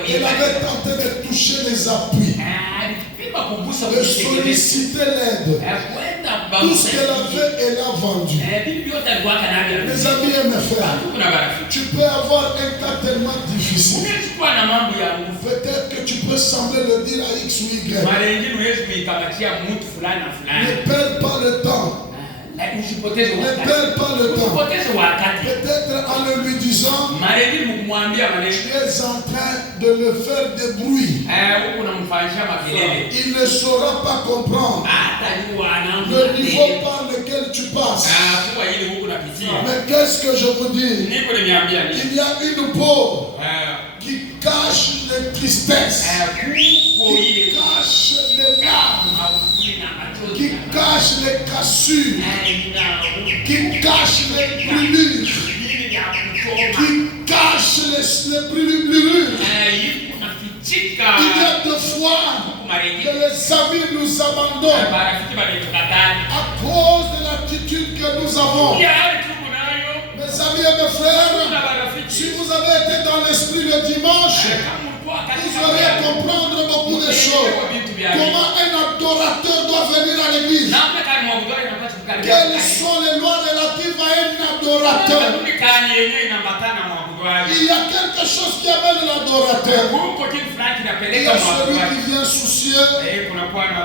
Elle avait tenté de toucher les appuis. De solliciter l'aide. Tout ce qu'elle avait, elle a vendu. Mes amis et mes frères, tu peux avoir un cas tellement difficile. Peut-être que tu peux sembler le dire à X ou Y. Ne perds pas le temps. Ne perds pas le temps. Peut-être en le lui disant, tu es en train de le faire des bruits. Il ne saura pas comprendre le niveau par lequel tu passes. Mais qu'est-ce que je vous dis? Il y a une peau qui cache les tristesses, qui cache les larmes, qui cache les cassures, qui cache les brûlures, qui cache les brûlures. Il y a deux fois que les amis nous abandonnent à cause de l'attitude que nous avons. Mes amis et mes frères, si vous avez été dans l'esprit le dimanche, vous allez comprendre beaucoup de choses. Comment un adorateur doit venir à l'église. Quelles sont les lois relatives à un adorateur? Il y a quelque chose qui amène l'adorateur. Kuko kitu fulani Il y kinapeleka a celui mwabudu. qui vient soucieux Kunakuwa na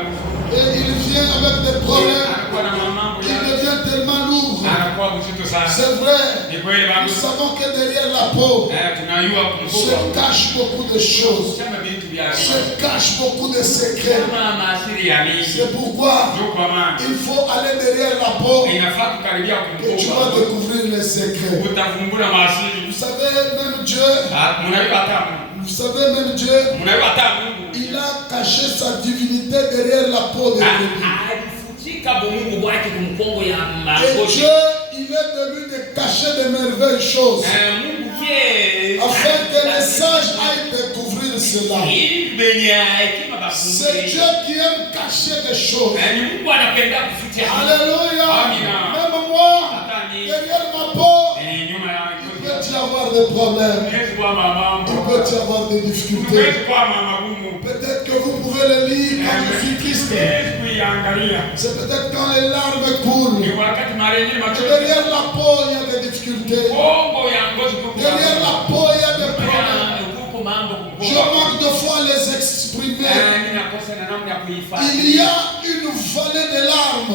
et il vient avec des problèmes. anakuwa na mambo Il yake. devient tellement lourd. Anakuwa mzito sana. C'est vrai. Ni kweli babu. Nous savons que derrière la peau Tunajua se cache beaucoup de choses. kama vitu vya Se cache beaucoup de secrets. kama maasiri ya mingi. C'est pourquoi Ndio kwa maana il faut aller derrière la peau inafaa kukaribia que tu vas kumbuka. découvrir les secrets. Utavumbura maasiri. Vous savez, même Dieu, Mnaiba tamu. vous savez, même Dieu, Mnaiba tamu. il a caché sa divinité derrière la peau de brebis. alifutika Mungu wake kumkongo ya Et magoti. Dieu, il est de lui de cacher de merveilleuses choses. Mungu je Afin que les sages aillent découvrir cela. ili benye hekima C'est bafungue. Dieu qui aime cacher des choses. Ni Mungu anapenda kuficha. Alléluia. Amina. Même moi, Hata ni derrière ma peau, nyuma ya il peut y avoir des problèmes. Huwezi kuwa mambo. Il peut y avoir des difficultés. Huwezi kuwa mama gumu. Peut-être que vous pouvez le lire quand je suis triste. Huwezi kuiangalia. C'est peut-être quand les larmes coulent. Ni wakati mara nyingi machozi. Derrière la peau, il y a des difficultés. Bongo ya ngozi kuku. Derrière la peau, il y a des problèmes. Kuko mambo Je manque de fois à les exprimer. Ninakosa na namna ya kuhifadhi. Il y a une vallée de larmes.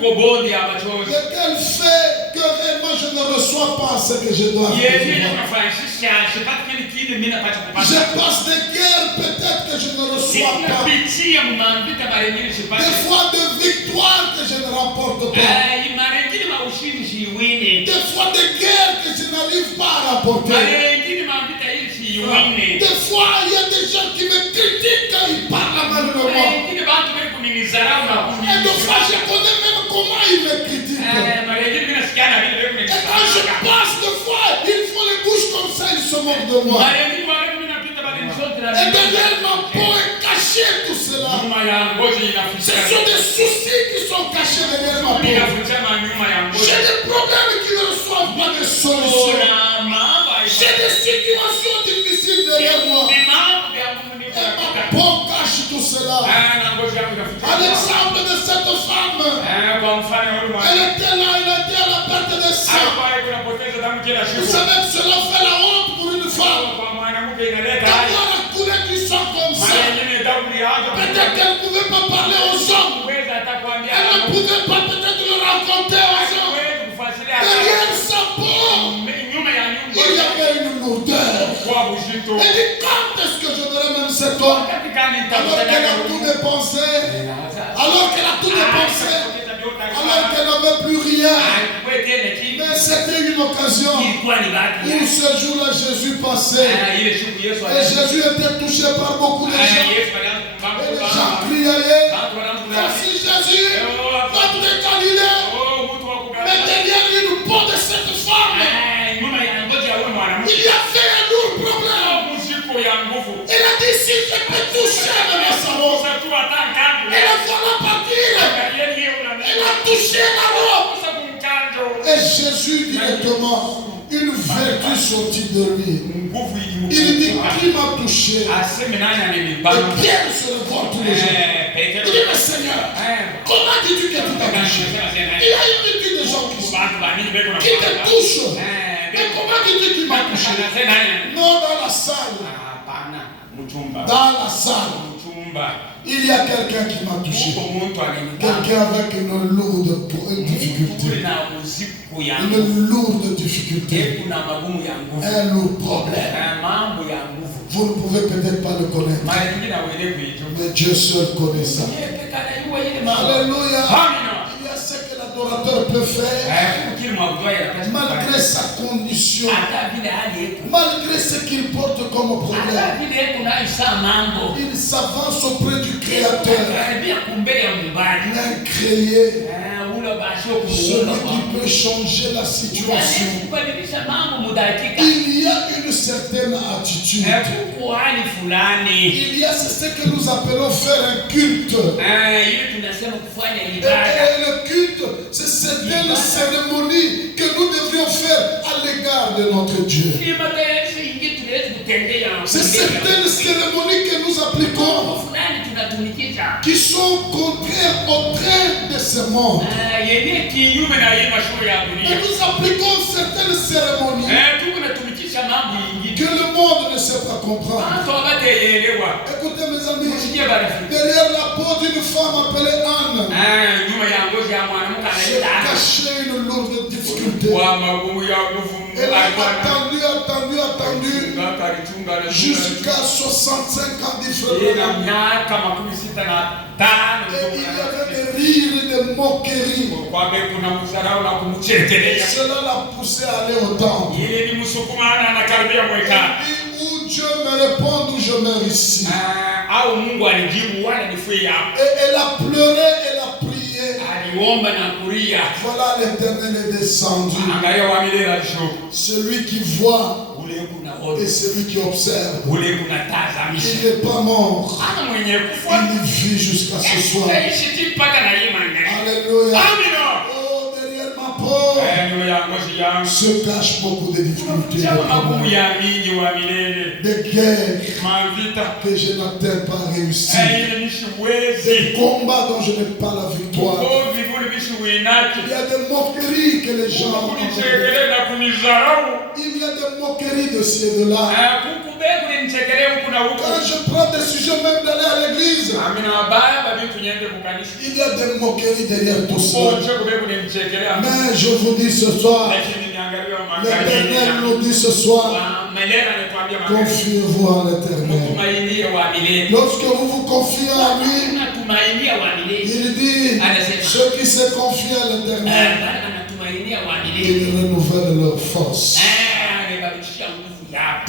Kuko bonde ya machozi. Lequel fait que réellement je ne reçois pas ce que je dois Yeye recevoir. anafanyisha sipati kile kitu mimi napata kupata. Je passe des guerres, peut-être que je ne reçois pas. Ninapitia mambita mara nyingi sipati. Des fois de victoires que je ne remporte pas. mara nyingine maushindi siwini. Des fois de guerres que je n'arrive pas à remporter. Mara nyingine mambita hili siwini. Des fois, il y a des gens qui me critiquent quand ils parlent mal de moi. Nyingine bantu bali kunizarau na Et des fois, je connais même comment ils me critiquent. mara nyingine mimi nasikia na vile vile Et quand je passe, des fois, ils font les bouches comme ça, ils se moquent de moi. mara nyingi wale mimi napita bali zote na Et derrière ma peau est caché tout cela. nyuma ya ngozi Ce inaficha. sont des soucis qui sont cachés derrière ma peau. Inaficha nyuma ya ngozi. J'ai des problèmes qui ne reçoivent pas de solution. J'ai des situations difficiles derrière moi. Et ma peau cache tout cela. À l'exemple de cette femme, elle était là, elle était à la perte de sang. Vous savez que cela fait la honte pour une femme. D'avoir un couler qui sort comme ça. Peut-être qu'elle ne pouvait pas parler aux hommes. Elle ne pouvait pas peut-être le raconter aux hommes. Derrière sa peau, il y avait une lourdeur. Elle dit, quand est-ce que je verrai même cet homme? Alors qu'elle a tout dépensé. Alors qu'elle a tout dépensé. Alors qu'elle n'avait plus rien. Mais c'était une occasion où ce jour-là Jésus passait. Et Jésus était touché par beaucoup de gens. Et les gens criaient, voici Jésus, notre de Galilée. Mais derrière une peau de cette femme, il y avait un lourd problème. Elle a dit, si je peux toucher même sa robe, elle a fallu partir. Elle a touché la robe. Et Jésus directement, une vertu sortit de lui. Il dit, qui m'a touché? Et Pierre se revoit tous les jours. Il dit, mais Seigneur, comment dis-tu que tu t'as touché? Il y a une multitude de gens qui te touchent. Mais comment dis-tu qu'il m'a touché? Non, dans la salle. Dans la salle. Il y a quelqu'un qui m'a touché. Quelqu'un avec une lourde difficulté. Une lourde difficulté. Un lourd problème. Vous ne pouvez peut-être pas le connaître. Mais Dieu seul connaît ça. Alléluia. Il y a ce que l'adorateur peut faire. Malgré sa condition. Malgré ce qu'il porte comme problème. Il s'avance auprès du Créateur. L'incréé. Celui qui peut changer la situation. Il y a une certaine attitude. Il y a ce que nous appelons faire un culte. Et le culte, c'est certaines cérémonies que nous devrions faire à l'égard de notre Dieu. C'est certaines cérémonies que nous appliquons qui sont contraires au train de ce monde. Et nous appliquons certaines cérémonies que le monde ne sait pas comprendre. Écoutez mes amis, derrière la peau d'une femme appelée Anne, se cachait une lourde difficulté. Elle a attendu jusqu'à 65 ans différents. Et il y avait des rires et des moqueries. Et cela l'a poussé à aller au temple. Et où Dieu me répond, où je meurs ici. Et elle a pleuré, elle a prié. Voilà, l'Éternel est descendu. Celui qui voit et celui qui observe. Il n'est pas mort. Il vit jusqu'à ce soir. Alléluia. Oh, derrière ma peau se cachent beaucoup de difficultés, des guerres que je n'atteins pas à réussir, des combats dont je n'ai pas la victoire. Il y a des moqueries que les gens ont. Il y a des moqueries de ci et de là. Quand je prends des sujets même d'aller à l'église, il y a des moqueries derrière tout ça. Mais je vous dis ce soir, l'Éternel nous dit ce soir, confiez-vous à l'Éternel. Lorsque vous vous confiez à lui, il dit, ceux qui se confient à l'Éternel, ils renouvellent leur force.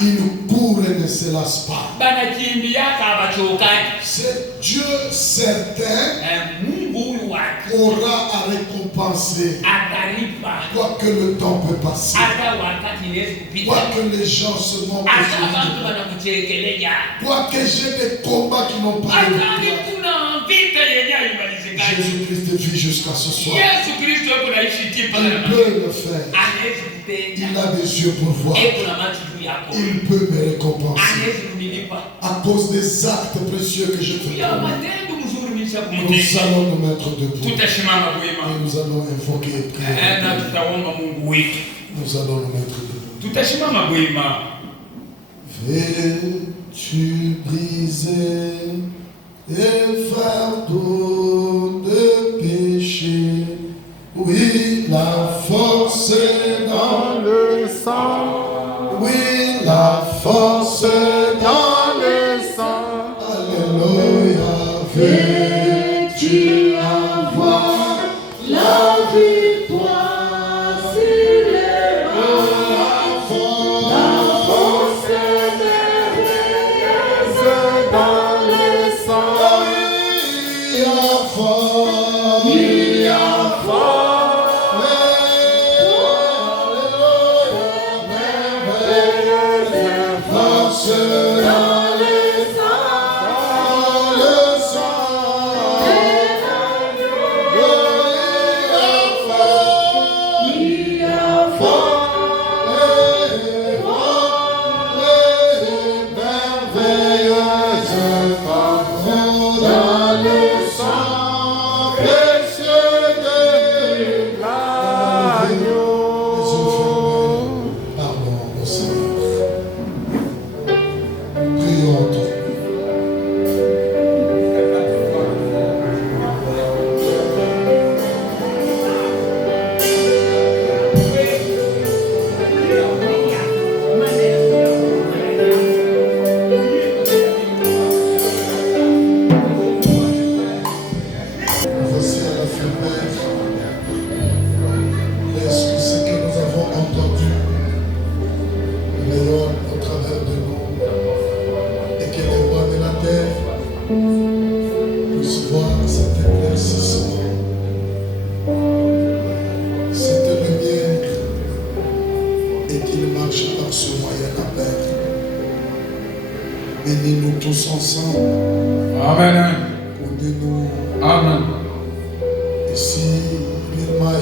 Ils courent et ne se lassent pas. C'est Dieu certain aura à récompenser. Quoique le temps peut passer. Quoique les gens se moquent de lui. Quoique j'ai des combats qui n'ont pas de victoire. Jésus-Christ vit jusqu'à ce soir. Il peut le faire. Il a des yeux pour voir. Il peut me récompenser à cause des actes précieux que je fais. Nous allons nous mettre debout. Et nous allons invoquer et prier. Nous allons nous mettre debout. Veux-tu briser les fardeaux de péché? Oui, la force est dans le sang. Oui, la force est dans le sang. Alléluia. Veux-tu avoir la victoire sur les rois? La force est merveilleuse dans le sang. Oui, la force. Oui, la force. Bénis-nous tous ensemble. Amen. Conduis-nous. Amen. Et si il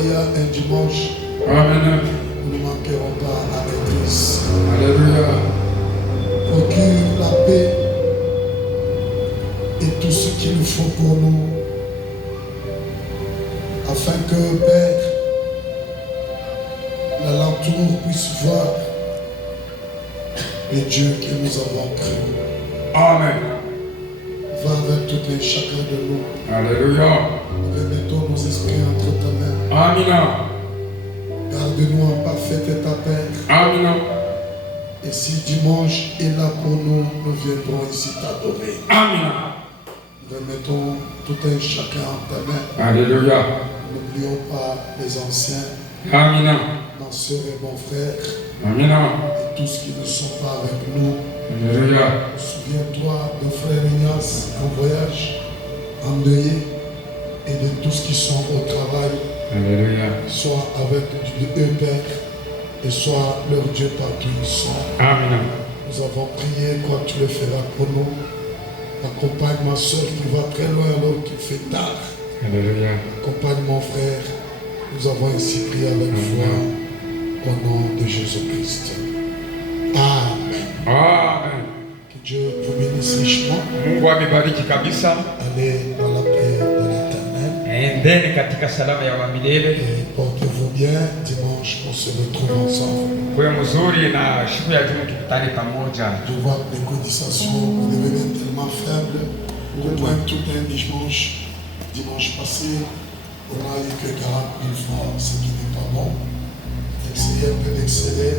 y a un dimanche, Amen. nous ne manquerons pas à l'église. Alléluia. Procure la paix et tout ce qu'il nous faut pour nous, afin que, Père, l'alentour puisse voir le Dieu que nous avons cru. Amen. Va avec tout un chacun de nous. Alléluia. Remettons nos esprits entre ta main. Amina. Garde-nous en parfait état, Père. Amina. Et si dimanche est là pour nous, nous viendrons ici t'adorer. Amina. Remettons tout un chacun en ta main. Alléluia. N'oublions pas les anciens, Amina. ma soeur et mon frère, Amina. et tous qui ne sont pas avec nous. Alléluia. Souviens-toi de frère Ignace en voyage, endeuillé, et de tous qui sont au travail. Alléluia. Sois avec eux, Père, et sois leur Dieu partout où ils sont. Amina. Nous avons prié, quoi tu le feras pour nous. Accompagne ma soeur qui va très loin alors qu'il fait tard. Alléluia. Accompagne mon frère. Nous avons ainsi prié avec foi au nom de Jésus-Christ. Amen. Amen. Que Dieu vous bénisse richement. Mungu amebariki kabisa. Allez dans la paix de l'Éternel. Endeni katika salama ya milele. Et portez-vous bien. Dimanche, on se retrouve ensemble. Kuwe mzuri na siku ya Juma tukutane pamoja. Je vois que les cotisations vous devenez tellement faibles qu'au point tout un dimanche passé, on n'a eu que 40 000 francs, ce qui n'est pas bon. Essayez un peu d'exceller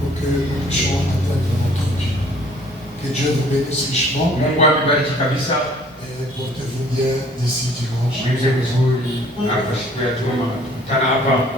pour que nous puissions atteindre notre vie. Que Dieu vous bénisse richement Mungu amebariki kabisa. et portez-vous bien d'ici dimanche. Mwize mzuri na siku ya Juma tukutane hapa.